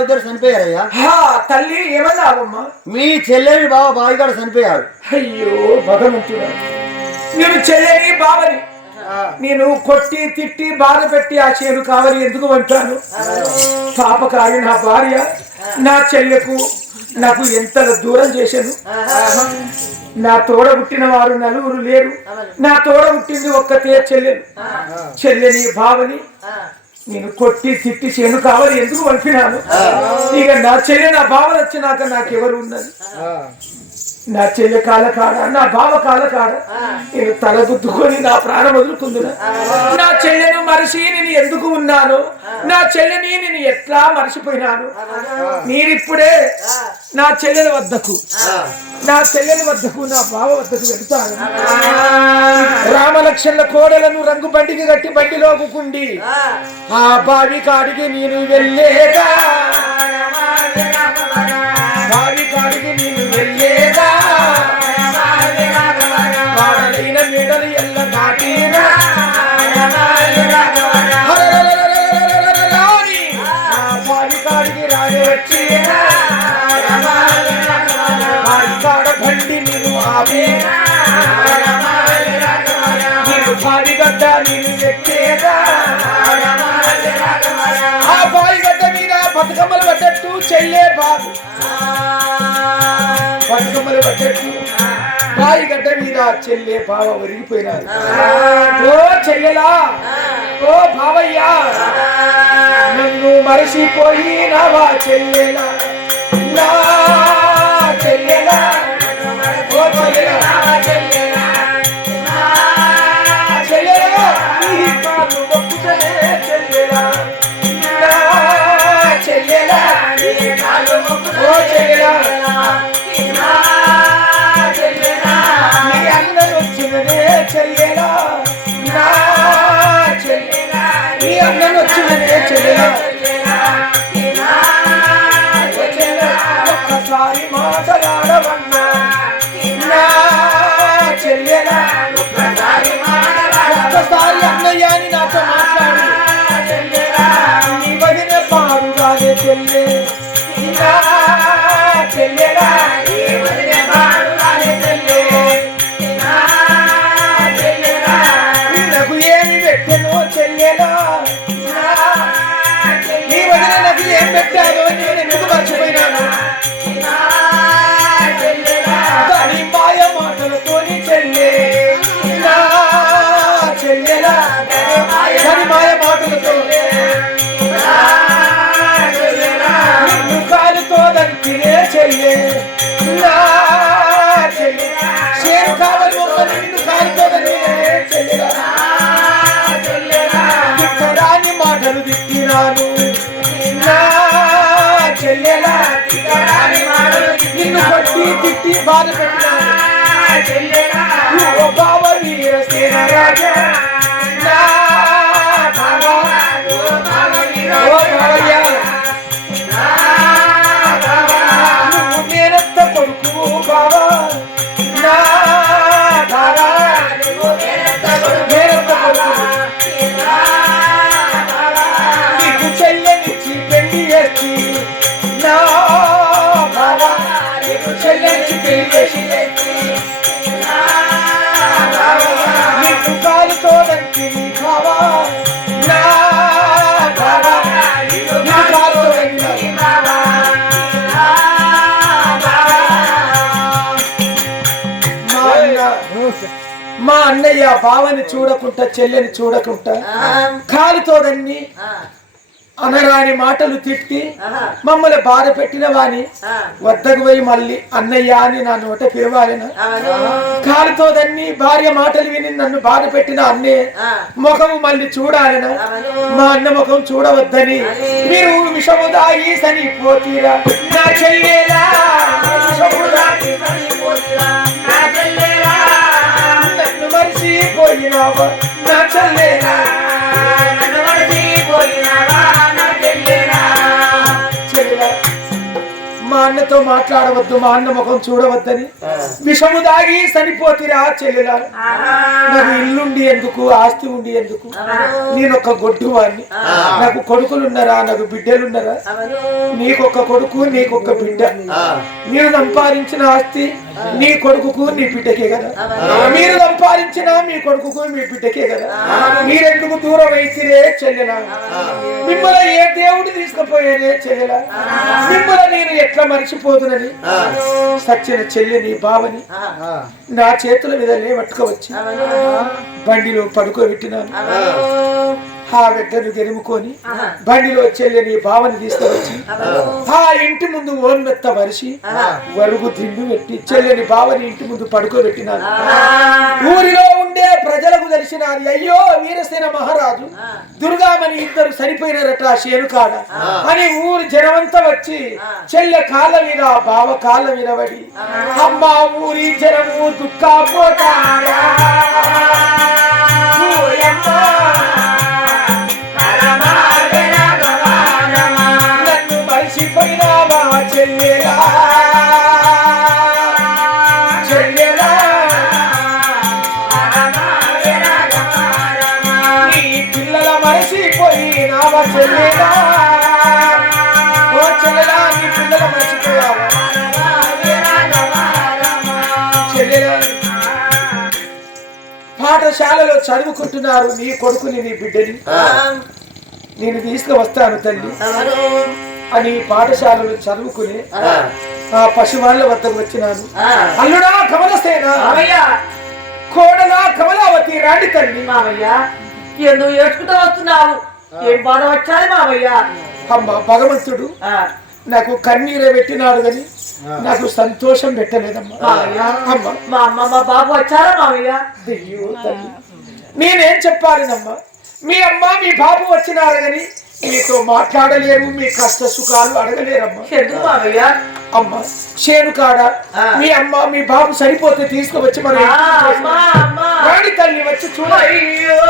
ఇద్దరు చనిపోయారయ్యా? హా, తల్లి ఏమన్నావమ్మా మీ చెల్లెమి బావ బావిగాడు చనిపోయాడు అయ్యో భగవంతుడా. నేను చెల్లెని బావని. నేను కొట్టి తిట్టి బాధ పెట్టి ఆ చేను కావాలి ఎందుకు పంపాను పాపకారి నా భార్య నా చెల్లెకు నాకు ఎంత దూరం చేశాను? నా తోడ పుట్టిన వారు నలుగురు లేరు. నా తోడ పుట్టింది ఒక్కతే చెల్లెలు. చెల్లెని బావని నేను కొట్టి తిట్టి చేను కావాలి ఎందుకు పంపినాను ఇక నా చెల్లె నా బావ వచ్చినాక నాకెవరు ఉన్నది నా చెల్లె కాల కాడ నా బావ కాల కాడ. నేను తల గుద్దుకొని నా ప్రాణం వదులుకుందునా నా చెల్లెను మరిచి నేను ఎందుకు ఉన్నాను? నా చెల్లెని నేను ఎట్లా మర్చిపోయినాను? నేనిప్పుడే నా చెల్లెల వద్దకు నా చెల్లెల వద్దకు నా బావ వద్దకు వెళ్తాను. రామలక్ష్మణుల కోడలను రంగు బండికి కట్టి బండిలో కుండి ఆ. బావి కాడికి నేను వెళ్ళేగా. గడ్డ నేను ఎక్కేదా? ఆ బావి గడ్డ మీద బతుకమ్మలు పట్టట్టు చెల్లే బాబు. బతుకమ్మలు పట్టట్టు బావి గడ్డ మీద చెల్లే బావ ఒరిగిపోయినారు ఓ చెల్లెలా ఓ బావయ్యా నన్ను మరచిపోయినావా చెల్లెలా? నా దంతినే నా చెల్లె షేరు కావాలి మమ్మల్ని నిన్ను కాలుతో దంతినే మాటలు తిట్టినాను నా చెల్లెలా నిన్ను కొట్టి తిట్టి బాధ పెట్టినాను ఓ బావ వీర సేన రాజా. మా అన్న మా అన్నయ్య బావని చూడకుండా చెల్లెని చూడకుండా కాలుతోడన్ని అనరాని మాటలు తిట్టి మమ్మల్ని బాధ పెట్టిన వాని వద్దకు పోయి మళ్ళీ అన్నయ్య అని నా నోట పిలవాలన కాలుతోదన్ని భార్య మాటలు విని నన్ను బాధ పెట్టిన అన్నే ముఖము మళ్ళీ చూడాలన. మా అన్న ముఖం చూడవద్దని మీరు విషము దాగి సనిపోతీరా నా చెల్లెలా విషము దాగి నన్ను మరిచిపోయినావా. నా చెల్లెలా అన్నతో మాట్లాడవద్దు మా అన్న ముఖం చూడవద్దని. విషము దాగి చనిపోతిరా చెల్లెలా? నాకు ఇల్లుండి ఎందుకు ఆస్తి ఉండి ఎందుకు? నేను ఒక గొడ్డు వాడిని నాకు కొడుకులున్నారా నాకు బిడ్డలున్నారా? నీకొక్క కొడుకు నీకొక్క బిడ్డ. మీరు సంపాదించిన ఆస్తి నీ కొడుకుకు నీ బిడ్డకే కదా? మీరు సంపాదించిన మీ కొడుకుకు మీ బిడ్డకే కదా? మీరెందుకు దూరం అయితేనే చెల్లెలా? మిమ్మల్ని ఏ దేవుడు తీసుకుపోయేదే చెల్లెలా? మిమ్మల్ని నేను ఎట్లా మర్చిపోతున్నది. సచ్చిన చెల్లె నీ బావని నా చేతుల మీద లేవట్టుకోవచ్చి బండిలో పడుకోబెట్టినాను. ఆ. బిడ్డను గెలుముకొని బండిలో చెల్లెని భావన తీసుకువచ్చి ఆ. ఇంటి ముందు ఓన్మెత్త వరిసి వరుగు దిండు పెట్టి చెల్లెని భావని ఇంటి ముందు పడుకోబెట్టినాను. ఊరిలో ఉండే ప్రజలకు తెలిసినది అయ్యో వీరసేన మహారాజు దుర్గామణి ఇద్దరు చనిపోయినారట శేనుకాడ అని ఊరి జనమంతా వచ్చి చెల్లె కాళ్ళ మీద బావ కాళ్ళ మీద పడి అమ్మ ఊరి జనము దుఃఖపోతారా నన్ను మరిచిపోయినావా చెల్లెలా ఓ చెల్లెలా నీ పిల్లల మరిచిపోయావా? చెల్లెలా పాఠశాలలో చదువుకుంటున్నారు నీ కొడుకుని నీ బిడ్డని. నేను తీసుకువస్తాను తల్లి. అని పాఠశాలలో చదువుకుని ఆ. పశువాళ్ళ వద్దకు వచ్చినాను. అల్లుడా కమలసేన కోడలా కమలావతి రాణి తల్లి. మామయ్య. ఎందుకు ఏడ్చుకుంటూ వస్తున్నావు ఏం బాధ వచ్చాది మామయ్య అమ్మ భగవంతుడు ఆ, నాకు కన్నీరే పెట్టినాడు గని నాకు సంతోషం పెట్టలేదమ్మా. మా అమ్మ మా బాబు వచ్చారా మామయ్య నేనేం చెప్పాలినమ్మా? మీ అమ్మ మీ బాబు వచ్చినారు గని మీతో మాట్లాడలేరు మీ కష్ట సుఖాలు అడగలేరమ్మా. అమ్మ చేను కాడ. మీ అమ్మ మీ బాబు సరిపోతే తీసుకువచ్చి మన రాణి తల్లి వచ్చి చూడ. అయ్యో.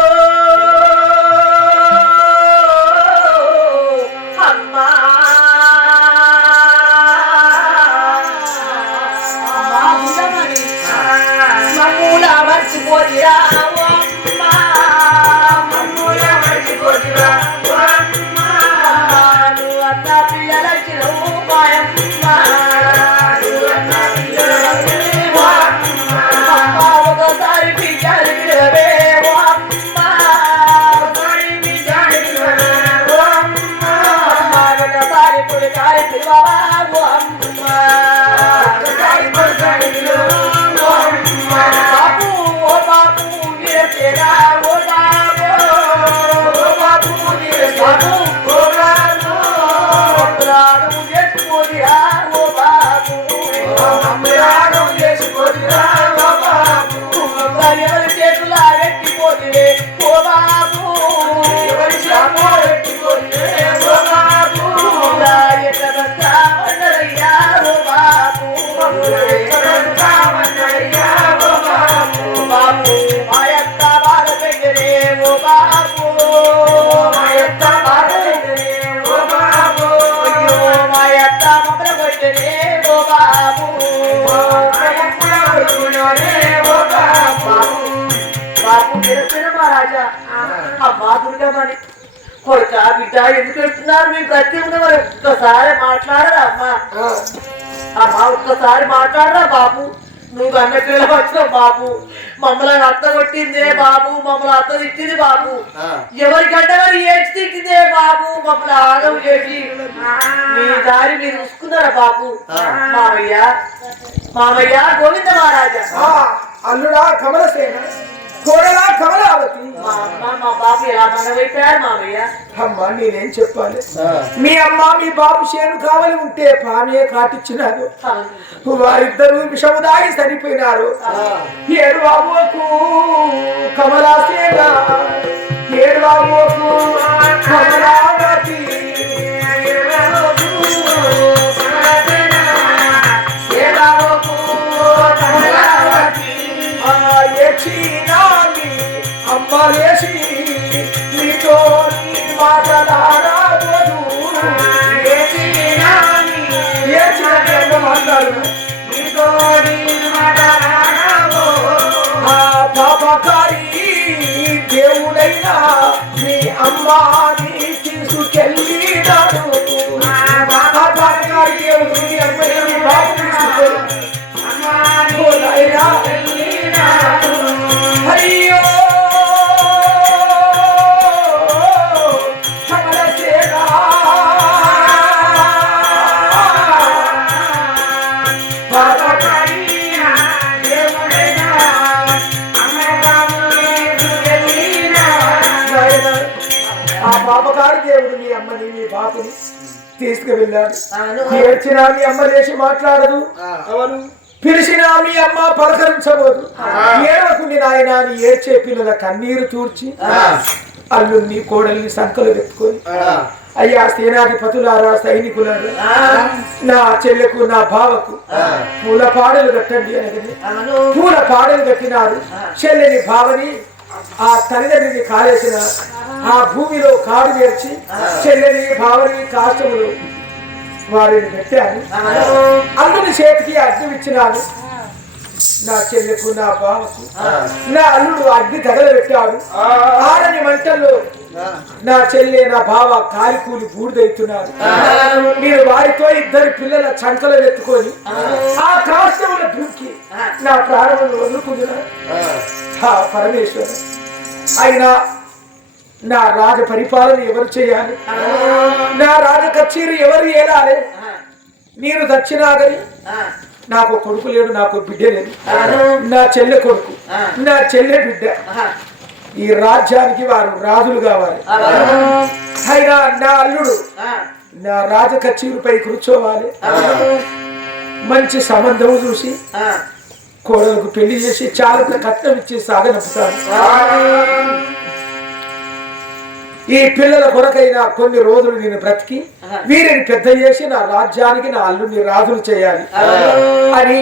మహారాజా అమ్మా దుర్గమణి. కొడుక బిడ్డ ఎందుకు వెళ్తున్నారు? మీ ప్రతి మరి ఒక్కసారి మాట్లాడరా అమ్మా. అమ్మా ఒక్కసారి మాట్లాడరా బాబు. నువ్వు అన్న పిల్లలు వచ్చినావు బాబు. మమ్మల్ని అత్త కొట్టిందే బాబు మమ్మల్ని అత్త తిట్టింది బాబు. ఎవరి గడ్డ మరి ఏడ్చి తిట్టిందే బాబు? మమ్మల్ని ఆగం చేసి. మీ దారి మీరు చూసుకున్నారా బాబు? మామయ్య మామయ్య గోవింద మహారాజా అల్లుడా కమలసేన. కోడలా కమలావతి. మా అమ్మ మా బాబు ఎలా మనవైపోయారు మామయ్య? అమ్మ నేనేం చెప్పాలి? మీ అమ్మ మీ బాబు చేను కావలి ఉంటే పామే కాటిచ్చినారు. వారిద్దరూ విషము దాగి చనిపోయినారు. ఏడు బాబుకు కమలాసేన ఏడు బాబుకు కమలావతి ఆ ఏడ్చినాని అమ్మ లేచి నీతో ఆ పాపకారి దేవుడు మీ అమ్మని మీ బాపుని తీసుకువెళ్ళాడు. ఏడ్చినా మీ అమ్మ లేచి మాట్లాడదు. అవును. పిలిచినా మీ అమ్మ పలకరించబోదు. ఏడవకుండి నాయన అని ఏడ్చే పిల్లల కన్నీరు తూర్చి అల్లుల్ని కోడల్ని సంకలు ఎత్తుకొని అయ్యా సేనాధిపతులారా సైనికులారా నా చెల్లెకు నా బావకు పూల పాడలు కట్టండి అనగని పూల పాడలు కట్టినారు. చెల్లెని భావని ఆ తల్లిదండ్రిని కాలేసిన ఆ భూమిలో కాడు చేర్చి చెల్లెని భావని కాష్టములు వారిని పెట్టాను. అల్లుని చేతికి అర్థం ఇచ్చినాను. నా చెల్లెకు నా బావకు నా అల్లుడు అగ్ని తగలబెట్టాడు ఆరని మంటల్లో నా చెల్లె నా బావ కాలికూలి బూడిదైతున్నారు. మీరు వారితో ఇద్దరు పిల్లల చంకలు ఎత్తుకొని ఆ కాష్టముల దూకి నా ప్రాణములు వదులుకుంటున్నారు హా పరమేశ్వర. అయినా నా రాజ పరిపాలన ఎవరు చేయాలి? నా రాజ కచేరి ఎవరు ఏలాలి? నేను దక్షిణాగరి నాకు కొడుకు లేడు నాకు బిడ్డ లేదు. నా చెల్లె కొడుకు నా చెల్లె బిడ్డ. ఈ రాజ్యానికి వారు రాజులు కావాలి. అయినా నా అల్లుడు నా రాజ కచేరిపై కూర్చోవాలి. మంచి సంబంధం చూసి కోడలకు పెళ్ళి చేసి చాలా కట్నం ఇచ్చి సాగనపుతారు ఈ పిల్లల కొరకైనా కొన్ని రోజులు నేను బ్రతికి వీరిని పెద్ద చేసి నా రాజ్యానికి నా అల్లుని రాజులు చేయాలి. అని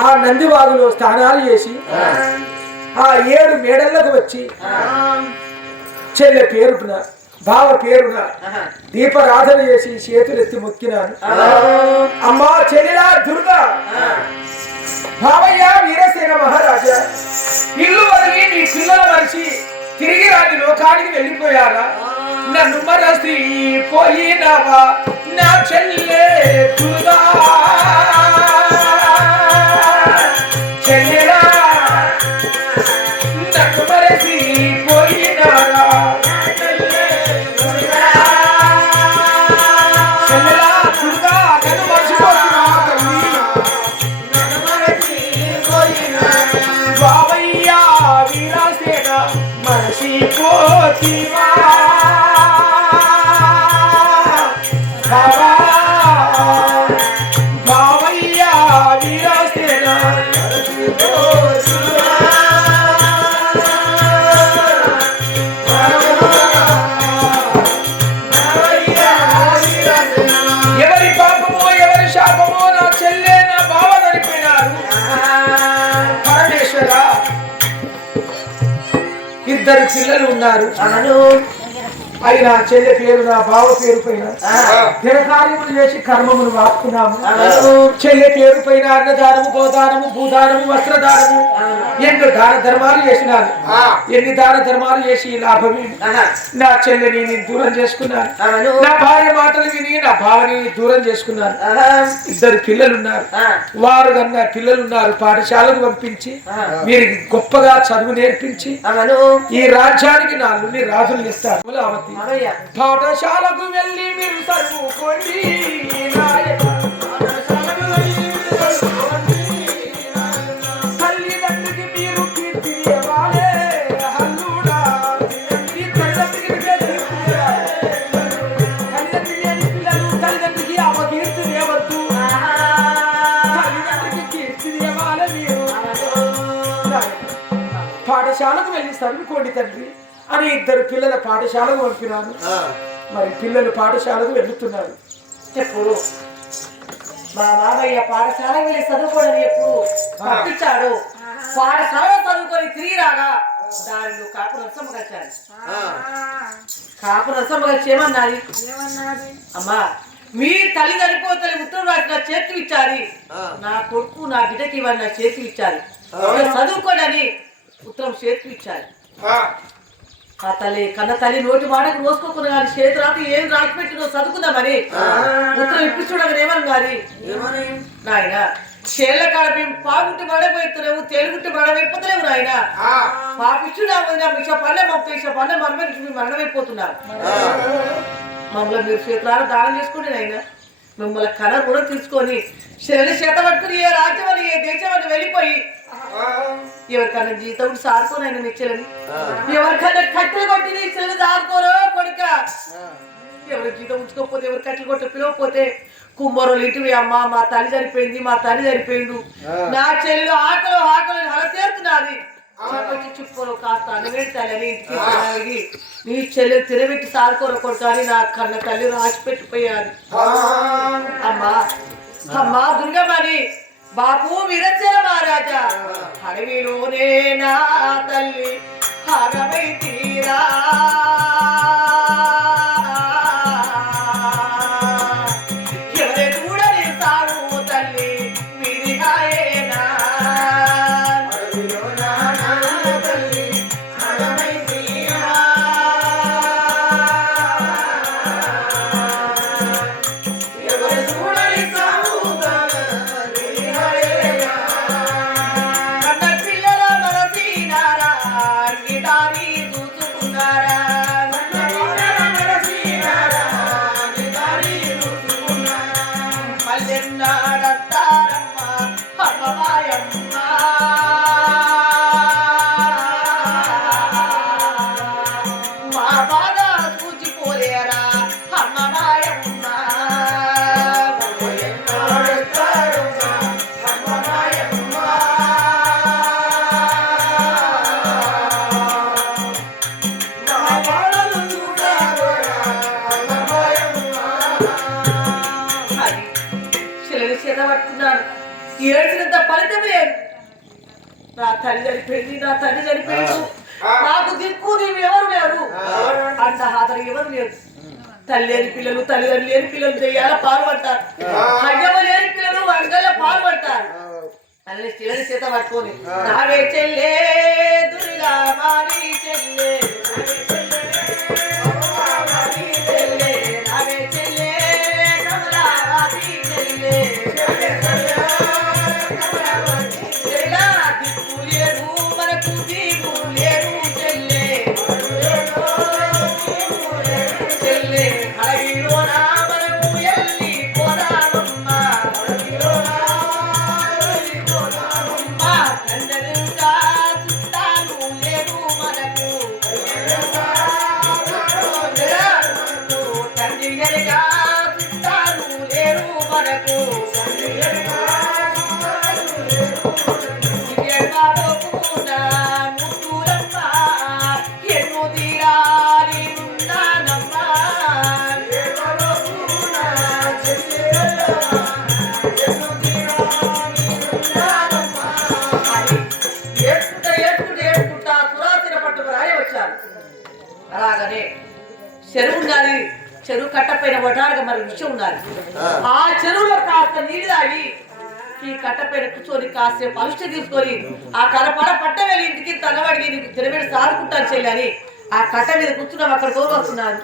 ఆ నందివాగులో స్నానాలు చేసి ఆ ఏడు మేడలకు వచ్చి చెల్లె పేరున బావ పేరున దీపరాధన చేసి చేతులెత్తి మొక్కినాను. అమ్మా చెల్లెలా దుర్గా! బావయ్య వీరసేన మహారాజా ఇల్లు వదిలి మీ పిల్లల మనిషి తిరిగి రాని లోకానికి వెళ్ళిపోయారా? నన్ను మరసి పోయినావా నా చెల్లె దుర్గా? ఇద్దరు పిల్లలు ఉన్నారు. అయినా చెల్లె పేరు నా బావ పేరు పైన దినకార్యములు చేసి కర్మములు వాపుకున్నాము చెల్లె పేరు పైన అన్నదానము గోదానము భూదానము వస్త్రదానము ఎన్ని దాన ధర్మాలు చేసినాను ఎన్ని దాన ధర్మాలు చేసి లాభమే నా చెల్లెని నేను దూరం చేసుకున్నాను. నా భార్య మాటలు విని నా భావని దూరం చేసుకున్నాను. ఇద్దరు పిల్లలు ఉన్నారు వారు కన్నా పిల్లలు ఉన్నారు పాఠశాలకు పంపించి వీరికి గొప్పగా చదువు నేర్పించి ఈ రాజ్యానికి నా నుండి రాజులు ఇస్తారు. అవతి. పాఠశాలకు వెళ్ళి మీరు చదువుకోండి. పాఠశాలకు వెళ్ళి చదువుకోండి తండ్రి అని ఇద్దరు పిల్లల పాఠశాలకు పంపినాను మరి పిల్లలు పాఠశాలకు వెళ్తున్నారు. చెప్పు. మా బాబయ్య పాఠశాల వెళ్ళి చదువుకోవడం ఎప్పుడు పంపించాడు. పాఠశాల చదువుకొని తిరిగి రాగా దారిలో కాపు రసం కలిచాడు కాపు రసం కలిసి ఏమన్నది? అమ్మా మీ తల్లి చనిపోతలే ఉత్తరం రాసి నా చేతికి ఇచ్చారు నా కొడుకు నా బిడ్డకి ఇవ్వాలి నా చేతికి ఇచ్చారు చదువుకోడని ఉత్తరం చేతికి ఇచ్చారు ఆ తల్లి కన్న తల్లి నోటి మాటకు రోసుకోకుండా కానీ చేతి రాత ఏం రాసి పెట్టినో చదువుకుందామని ఉత్తరం ఇప్పించుకోవడానికి ఏమని గాని? నాయన చేళ్ళ కాడ మేము పాగుంటే మడపోతున్నాము తేలుగుంటే మడమైపోతలేము నాయన. పాపిచ్చుడా వదిన మిష పల్లె మొక్క ఇష పల్లె మనమే మేము మరణమైపోతున్నారు. మమ్మల్ని మీరు చేతులారా దానం చేసుకోండి నాయన. మిమ్మల్ని కళ కూడా తీసుకొని శరీర చేత పట్టుకుని ఏ రాజ్యం అని ఏ దేశం అని వెళ్ళిపోయి ఎవరికన్నా జీతం సారుకోని ఆయన మెచ్చలని ఎవరికన్నా కట్టెలు కొట్టి నీ చెల్లి సారుకోరో కొడుక? ఎవరి జీతం ఉంచుకోకపోతే ఎవరు కట్టెలు కొట్టి పిలవకపోతే కుమ్మరులు ఇంటివి అమ్మ మా తల్లి చనిపోయింది మా తల్లి చనిపోయిండు. నా చెల్లి ఆకలి ఆకలి అలా తీరుతున్నది. చెప్పొచ్చి చుట్టుకోరు కాస్త అనవేంటాలని ఇంటికి నీ చెల్లి తిరబెట్టి సారుకోరు కొడుకు అని నా కన్న తల్లి రాసి పెట్టిపోయాది బాపు విరచన మహారాజా. అడవిలోనే నా తల్లి హరమై ఏడ్చినంత ఫలితం లేదు నా తల్లి చనిపోయింది నా తల్లి చనిపోయింది. నాకు దిక్కు నీవు ఎవరు లేరు. అంత హాజరు ఎవరు లేరు. తల్లి లేని పిల్లలు తల్లిదండ్రులు లేని పిల్లలు దెయ్యాల పాల్పడతారు. అయ్యవ లేని పిల్లలు వంగల పాల్పడతారు. అల్లి శిలని చేత పట్టుకొని నావే చెల్లే దుర్గా మాని చెల్లే. కట్టపైన వటారుగా మరి విషయం ఉన్నారు. ఆ చెరువులో కాస్త నీళ్ళు తాగి ఈ కట్టపైన కూర్చొని కాసేపు అలుష్ట తీసుకొని ఆ కలపడ పట్ట వెళ్ళి ఇంటికి తనవడిగి నీకు తినబెట్టి సాదుకుంటాను చెల్లి అని ఆ కట్ట మీద కూర్చున్నాం అక్కడ తోలు వస్తున్నాను